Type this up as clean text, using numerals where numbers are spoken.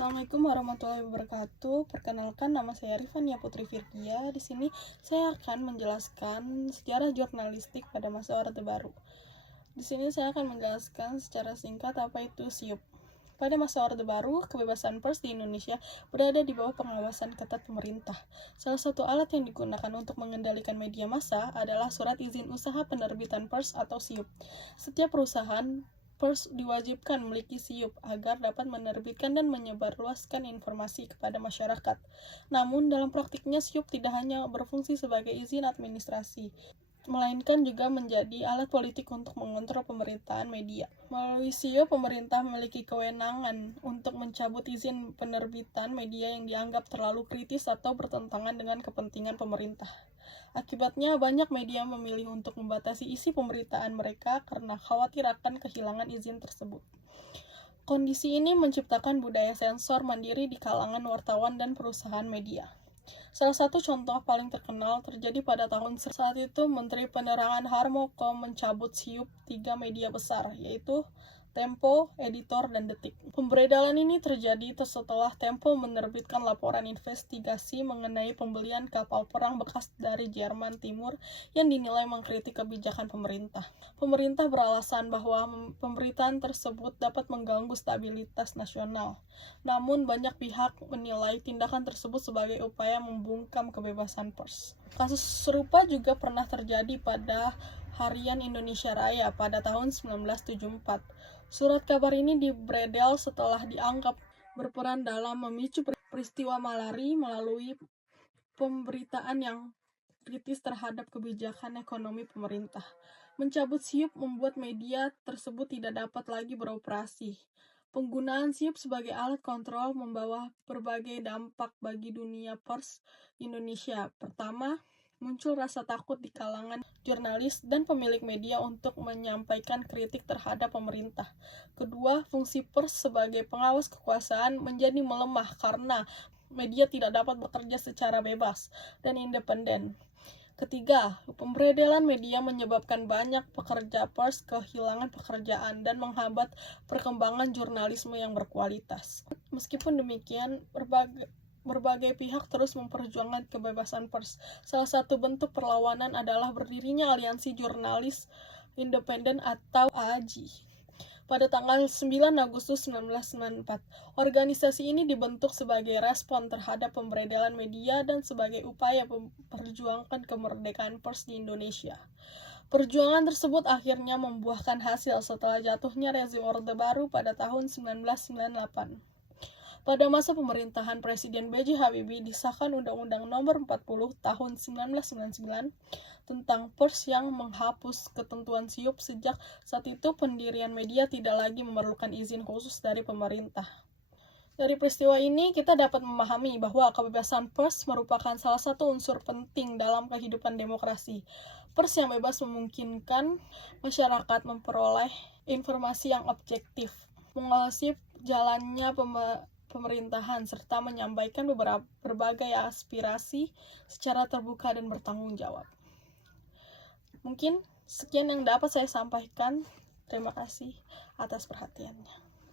Assalamualaikum warahmatullahi wabarakatuh. Perkenalkan, nama saya Rifania Putri Virgia. Di sini saya akan menjelaskan sejarah jurnalistik pada masa Orde Baru. Di sini saya akan menjelaskan secara singkat apa itu SIUP. Pada masa Orde Baru, kebebasan pers di Indonesia berada di bawah pengawasan ketat pemerintah. Salah satu alat yang digunakan untuk mengendalikan media massa adalah Surat Izin Usaha Penerbitan Pers atau SIUP. Setiap perusahaan pers diwajibkan memiliki SIUP agar dapat menerbitkan dan menyebarluaskan informasi kepada masyarakat. Namun, dalam praktiknya SIUP tidak hanya berfungsi sebagai izin administrasi, melainkan juga menjadi alat politik untuk mengontrol pemerintahan media. Melalui SIUP, pemerintah memiliki kewenangan untuk mencabut izin penerbitan media yang dianggap terlalu kritis atau bertentangan dengan kepentingan pemerintah. Akibatnya, banyak media memilih untuk membatasi isi pemberitaan mereka karena khawatir akan kehilangan izin tersebut. Kondisi ini menciptakan budaya sensor mandiri di kalangan wartawan dan perusahaan media. Salah satu contoh paling terkenal terjadi pada tahun saat itu Menteri Penerangan Harmoko mencabut SIUP 3 media besar, yaitu Tempo, Editor, dan Detik. Pemberedalan ini terjadi setelah Tempo menerbitkan laporan investigasi mengenai pembelian kapal perang bekas dari Jerman Timur yang dinilai mengkritik kebijakan pemerintah. Pemerintah beralasan bahwa pemberitaan tersebut dapat mengganggu stabilitas nasional. Namun, banyak pihak menilai tindakan tersebut sebagai upaya membungkam kebebasan pers. Kasus serupa juga pernah terjadi pada Harian Indonesia Raya pada tahun 1974. Surat kabar ini dibredel setelah dianggap berperan dalam memicu peristiwa malari melalui pemberitaan yang kritis terhadap kebijakan ekonomi pemerintah. Mencabut SIUP membuat media tersebut tidak dapat lagi beroperasi. Penggunaan SIUP sebagai alat kontrol membawa berbagai dampak bagi dunia pers Indonesia. Pertama, muncul rasa takut di kalangan jurnalis dan pemilik media untuk menyampaikan kritik terhadap pemerintah. Kedua, fungsi pers sebagai pengawas kekuasaan menjadi melemah karena media tidak dapat bekerja secara bebas dan independen. Ketiga, pemberedelan media menyebabkan banyak pekerja pers kehilangan pekerjaan dan menghambat perkembangan jurnalisme yang berkualitas. Meskipun demikian, berbagai pihak terus memperjuangkan kebebasan pers. Salah satu bentuk perlawanan adalah berdirinya Aliansi Jurnalis Independen atau AJI. Pada tanggal 9 Agustus 1994, organisasi ini dibentuk sebagai respon terhadap pemberedelan media dan sebagai upaya memperjuangkan kemerdekaan pers di Indonesia. Perjuangan tersebut akhirnya membuahkan hasil setelah jatuhnya rezim Orde Baru pada tahun 1998. Pada masa pemerintahan Presiden B.J. Habibie disahkan Undang-Undang Nomor 40 Tahun 1999 tentang pers yang menghapus ketentuan SIUP. Sejak saat itu pendirian media tidak lagi memerlukan izin khusus dari pemerintah. Dari peristiwa ini kita dapat memahami bahwa kebebasan pers merupakan salah satu unsur penting dalam kehidupan demokrasi. Pers yang bebas memungkinkan masyarakat memperoleh informasi yang objektif, mengawasi jalannya pemerintahan, serta menyampaikan berbagai aspirasi secara terbuka dan bertanggung jawab. Mungkin sekian yang dapat saya sampaikan. Terima kasih atas perhatiannya.